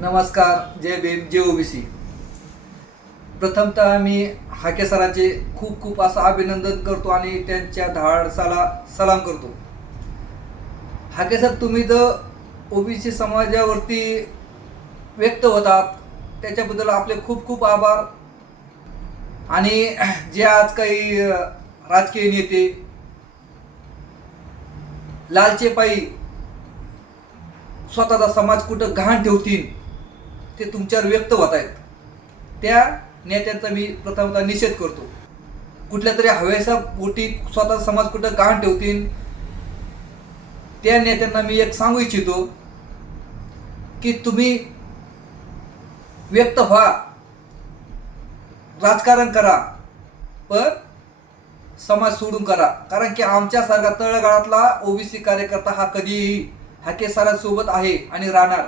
नमस्कार जय भीम जय ओबीसी. प्रथमतः मी हाके सरांचे खूप खूप असं अभिनंदन करतो आणि त्यांच्या धाडसाला सलाम करतो. हाके सर तुम्ही जर ओबीसी समाजावरती व्यक्त होतात त्याच्याबद्दल आपले खूप खूप आभार. आणि जे आज काही राजकीय नेते लालचे स्वतःचा समाज कुठं घाण ठेवतील ते तुमच्यावर व्यक्त होत आहेत. त्या नेत्यांचा मी प्रथमतः निषेध करतो. कुठल्या तरी हवेसा पोटी स्वतः समाज कुठं गहाण ठेवतील त्या नेत्यांना मी एक सांगू इच्छितो की तुम्ही व्यक्त व्हा राजकारण करा पण समाज सोडून करा. कारण की आमच्यासारखा तळगाळातला ओबीसी कार्यकर्ता हा कधीही हाके सरांसोबत आहे आणि राहणार.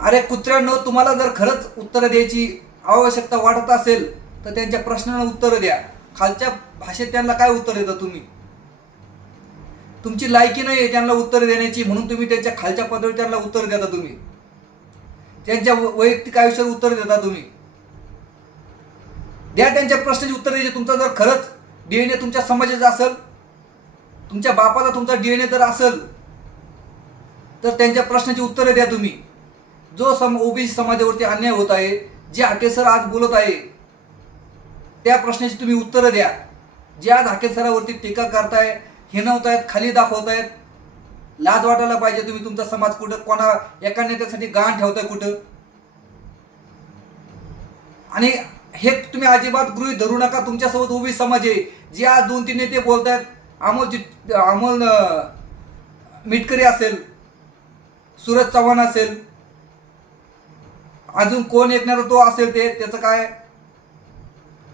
अरे कुत्र्यांनो तुम्हाला जर खरंच उत्तरं द्यायची आवश्यकता वाटत असेल तर त्यांच्या प्रश्नांना उत्तरं द्या. खालच्या भाषेत त्यांना काय उत्तर देता तुम्ही? तुमची लायकी नाही आहे त्यांना उत्तर देण्याची म्हणून तुम्ही त्यांच्या खालच्या पदवी त्यांना उत्तर देता तुम्ही. त्यांच्या वैयक्तिक आयुष्यावर उत्तर देता तुम्ही. द्या त्यांच्या प्रश्नाची उत्तर द्यायची. तुमचा जर खरंच डीएनए तुमच्या समाजाचा असेल तुमच्या बापाचा तुमचा डीएनए जर असेल तर त्यांच्या प्रश्नाची उत्तरं द्या तुम्ही. जो सम ओबीसी समाजावरती अन्याय होत आहे जे हाके सर आज बोलत आहे त्या प्रश्नाची तुम्ही उत्तरं द्या. जे आज हाके सरावरती टीका करताय हिनवतायत खाली दाखवतायत लाज वाटायला पाहिजे तुम्ही तुमचा समाज कुठं कोणा एका नेत्यासाठी गाण ठेवताय कुठं? आणि हे तुम्ही अजिबात गृहीत धरू नका तुमच्यासोबत ओबीसी समाज आहे. जे आज दोन तीन नेते बोलतायत अमोल चिट अमोल मिटकरी असेल सूरज चव्हाण असेल अजून कोण ऐकणार तो असेल ते त्याचं काय?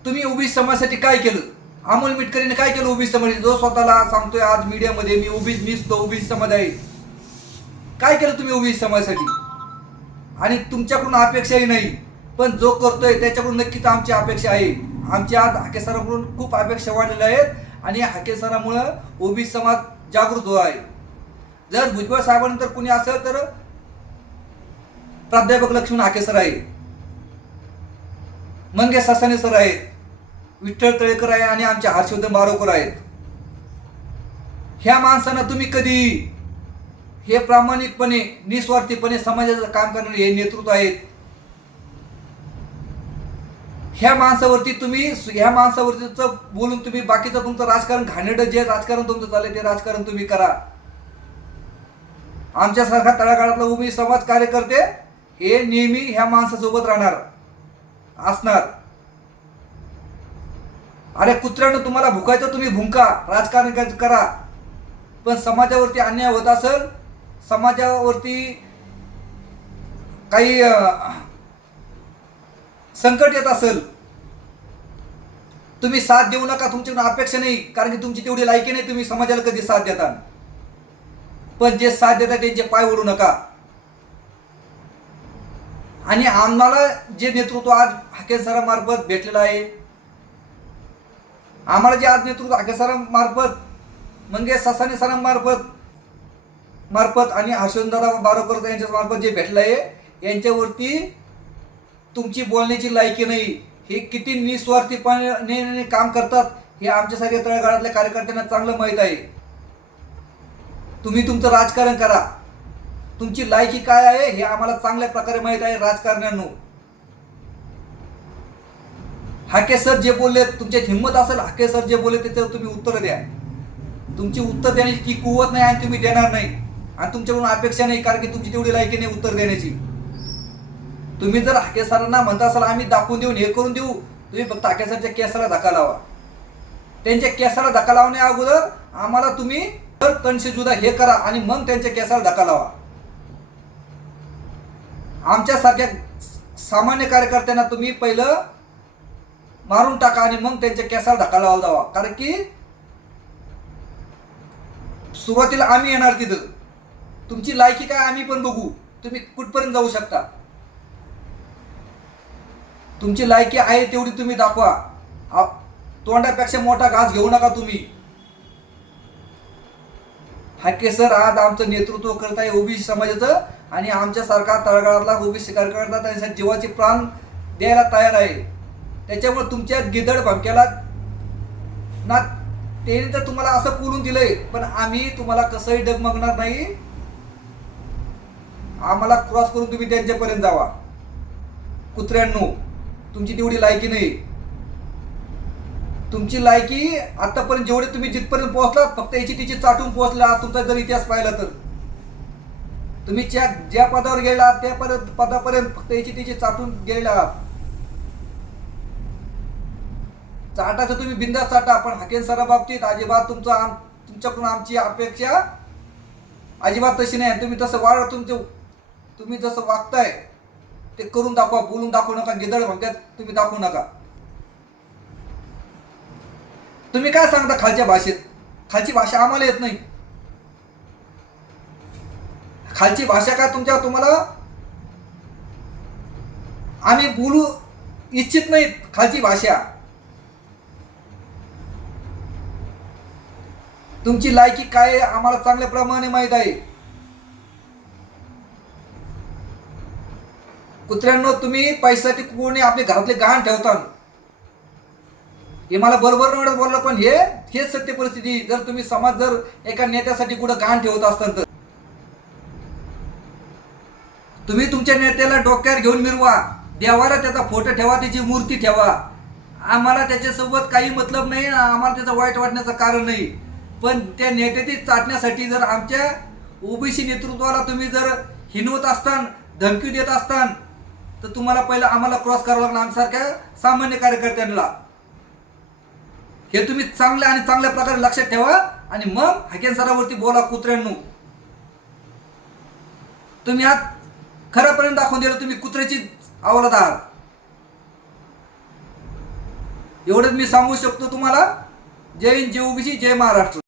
तुम्ही उभी समाजासाठी काय केलं? अमोल मिटकरीने काय केलं उभी समाज जो स्वतःला सांगतोय आज मीडियामध्ये मी उभी मीच तो उभी समाज आहे. काय केलं तुम्ही उभी समाजासाठी? आणि तुमच्याकडून अपेक्षाही नाही. पण जो करतोय त्याच्याकडून नक्कीच आमची अपेक्षा आहे. आमची आज हाके सरांकडून खूप अपेक्षा वाढलेल्या आहेत आणि हाके सरामुळं ओबी समाज जागृत होत आहे. जर भुजबळ साहेबांनंतर कुणी असेल तर प्राध्यापक लक्ष्मण हाके सर आहे मंगेश ससाने सर आहेत. विठ्ठल तळेकर आहे आणि आमचे हर्षवर्धन बारोकर आहेत. ह्या माणसांना तुम्ही कधी हे प्रामाणिकपणे निस्वार्थीपणे समाजाचं काम करणारे हे नेतृत्व आहेत. ह्या माणसावरती तुम्ही ह्या माणसावरतीच बोलून तुम्ही बाकीचं तुमचं राजकारण घाणेरडं जे राजकारण तुमचं चाललंय ते राजकारण तुम्ही करा. आमच्यासारखा तळागाळातला उभी समाज कार्यकर्ते हे नेहमी ह्या माणसासोबत राहणार असणार. अरे कुत्र्यानं तुम्हाला भुकायचं तुम्ही भुंका. राजकारण करा. पण समाजावरती अन्याय होत असेल समाजावरती काही संकट येत असेल तुम्ही साथ देऊ नका तुमच्याकडून अपेक्षा नाही कारण की तुमची तेवढी लायकी नाही तुम्ही समाजाला कधी साथ देता. पण जे साथ देतात त्यांचे पाय ओढू नका. आणि आम्हाला जे नेतृत्व आज हाके सरामार्फत भेटलेलं आहे आम्हाला जे आज नेतृत्व हाके सरांमार्फत म्हणजे ससाने सरांमार्फत मार्फत आणि हर्षवर्धनदादा बारोकर यांच्या मार्फत जे भेटलं आहे यांच्यावरती तुमची बोलण्याची लायकी नाही. हे किती निस्वार्थीपणे काम करतात हे आमच्यासारख्या तळागाळातल्या कार्यकर्त्यांना चांगलं माहीत आहे. तुम्ही तुमचं राजकारण करा. तुमची लायकी काय आहे हे आम्हाला चांगल्या प्रकारे माहीत आहे राजकारण्यांनो. हाके सर जे बोलले तुमच्यात हिंमत असेल हाके सर जे बोलले त्याच्यावर तुम्ही उत्तर द्या. तुमची उत्तर देण्याची ती कुवत नाही आणि तुम्ही देणार नाही. आणि तुमच्याकडून अपेक्षा नाही कारण की तुमची तेवढी लायकी नाही उत्तर देण्याची. तुम्ही जर हाके सरांना म्हणता असाल आम्ही दाखवून देऊन हे करून देऊ तुम्ही फक्त हाके सरच्या केसाला धक्का लावा. त्यांच्या केसाला धक्का लावण्या अगोदर आम्हाला तुम्ही तर कणशेजुदा हे करा आणि मग त्यांच्या केसाला धक्का लावा. आमच्यासारख्या सामान्य कार्यकर्त्यांना तुम्ही पहिलं मारून टाका आणि मग त्यांच्या केसाला धक्का लावायला जावा. कारण की सुरुवातीला आम्ही येणार तिथं. तुमची लायकी काय आम्ही पण बघू. तुम्ही कुठपर्यंत जाऊ शकता? तुमची लायकी आहे तेवढी तुम्ही दाखवा. तोंडापेक्षा मोठा घास घेऊ नका तुम्ही. हाके सर आज आमचं नेतृत्व करत आहे ओबीसी समाजाचं आणि आमच्यासारखा तळगाळातला ओबीसी कार्यकर्ता त्यांच्या जीवाचे प्राण द्यायला तयार आहे. त्याच्यामुळे तुमच्या गिदड भमक्याला ना त्याने तर तुम्हाला असं बोलून दिलंय पण आम्ही तुम्हाला कसंही डगमगणार नाही. आम्हाला क्रॉस करून तुम्ही त्यांच्यापर्यंत जावा. कुत्र्यांनो तुमची तेवढी लायकी नाही. तुमची लायकी आतापर्यंत जेवढे तुम्ही जिथपर्यंत पोहोचलात फक्त याची तिची चाटून पोहोचला तुमचा जर इतिहास पाहिला तर. तुम्ही ज्या ज्या पदावर गेला त्या पद पदापर्यंत फक्त याची तिची चाटून गेलेला आहात. चाटाचं तुम्ही बिंदा चाटा पण हाकेन सरा बाबतीत अजिबात तुमचा आम तुमच्याकडून आमची अपेक्षा अजिबात तशी नाही. तुम्ही तसं वाढ तुमचे तुम्ही जसं वागताय ते करून दाखवा बोलून दाखवू नका गिदळ म्हणतात तुम्ही दाखवू नका. तुम्ही काय सांगता खालच्या भाषेत? खालची भाषा आम्हाला येत नाही. खालची भाषा काय तुमच्या तुम्हाला? आम्ही बोलू इच्छित नाहीत खालची भाषा. तुमची लायकी काय आहे आम्हाला चांगल्या प्रमाणे माहीत आहे. कुत्र्यांनो तुम्ही पैशासाठी कोणी आपले घरातले गहाण ठेवता हे मला बरोबर नाही बोललं पण हे हेच सत्य परिस्थिती. जर तुम्ही समाज जर एका नेत्यासाठी कुठं घाण ठेवत असताल तर. तुम्ही तुमच्या नेत्याला डोक्यावर घेऊन मिरवा. देवाला त्याचा फोटो ठेवा त्याची मूर्ती ठेवा. आम्हाला त्याच्यासोबत काही मतलब नाही आम्हाला त्याचं वाईट वाटण्याचं कारण नाही. पण त्या नेत्याची चाटण्यासाठी जर आमच्या ओबीसी नेतृत्वाला तुम्ही जर हिनवत असतान धमकी देत असतान तर तुम्हाला पहिलं आम्हाला क्रॉस करावं लागणार आमच्यासारख्या सामान्य कार्यकर्त्यांना. हे तुम्ही चांगल्या आणि चांगल्या प्रकारे लक्षात ठेवा आणि मग हाकेन सरावरती बोला कुत्र्यांनो. तुम्ही आज खऱ्यापर्यंत दाखवून दिलं तुम्ही कुत्र्याची आवडत आहात. एवढंच मी सांगू शकतो तुम्हाला. जय हिंद जय ओबीसी जय महाराष्ट्र.